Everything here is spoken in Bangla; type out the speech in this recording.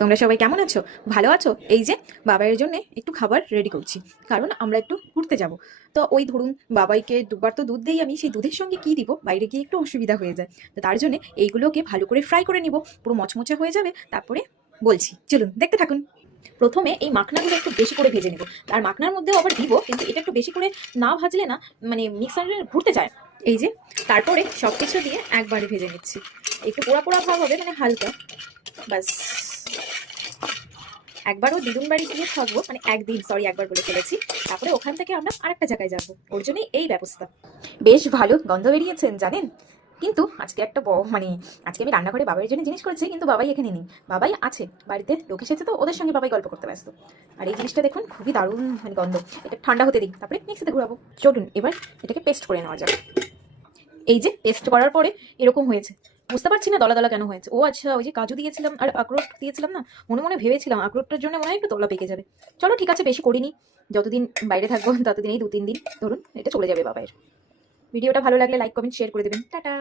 তোমরা সবাই কেমন আছো? ভালো আছো? এই যে বাবাইয়ের জন্য একটু খাবার রেডি করছি, কারণ আমরা একটু ঘুরতে যাব। তো ওই ধরুন, বাবাইকে দুবার তো দুধ দেই আমি, সেই দুধের সঙ্গে কি দিব, বাইরে গিয়ে একটু অসুবিধা হয়ে যায়। তো তার জন্য এইগুলোকে ভালো করে ফ্রাই করে নিব, পুরো মচমচে হয়ে যাবে, তারপরে বলছি, চলুন দেখতে থাকুন। প্রথমে এই মাখনাগুলো একটু বেশি করে ভেজে নেব। আর মাখনার মধ্যেও আবার দিব, কিন্তু এটা একটু বেশি করে না ভাজলে না, মানে মিক্সারে ঘুরতে যায়। এই যে, তারপরে সব কিছু দিয়ে একবারে ভেজে নিচ্ছি। একটু পোড়া পোড়া ভাব হবে, মানে হালকা, বাস। একবারও দিদুন বাড়ি গিয়ে থাকবো, মানে একদিন, সরি একবার বলে ফেলেছি। তারপরে ওখান থেকে আমরা আরেকটা জায়গায় যাবো, ওর জন্যই এই ব্যবস্থা। বেশ ভালো গন্ধ বেরিয়েছেন জানেন। কিন্তু আজকে একটা মানে আজকে আমি রান্নাঘরে বাবার জন্য জিনিস করেছি, কিন্তু বাবাই এখানে নেই। বাবাই আছে বাড়িতে, লোক এসেছে তো ওদের সঙ্গে বাবাই গল্প করতে ব্যস্ত। আর এই জিনিসটা দেখুন, খুবই দারুণ মানে গন্ধ। এটা ঠান্ডা হতে দিই, তারপরে মিক্সিতে ঘুরাবো। চলুন এবার এটাকে পেস্ট করে নেওয়া যাবে। এই যে পেস্ট করার পরে এরকম হয়েছে। বুঝতে পারছি না দলা দলা কেন হয়েছে। ও আচ্ছা, ওই যে কাজু দিয়েছিলাম আর আখরোট দিয়েছিলাম না, মনে মনে ভেবেছিলাম আখরোটটার জন্য মনে হয় একটু দলা পেকে যাবে। চলো ঠিক আছে, বেশি করিনি। যতদিন বাইরে থাকবো ততদিন, এই 2-3 দিন ধরুন, এটা চলে যাবে বাবাইয়ের। ভিডিওটা ভালো লাগলে লাইক কমেন্ট শেয়ার করে দেবেন। টাটা।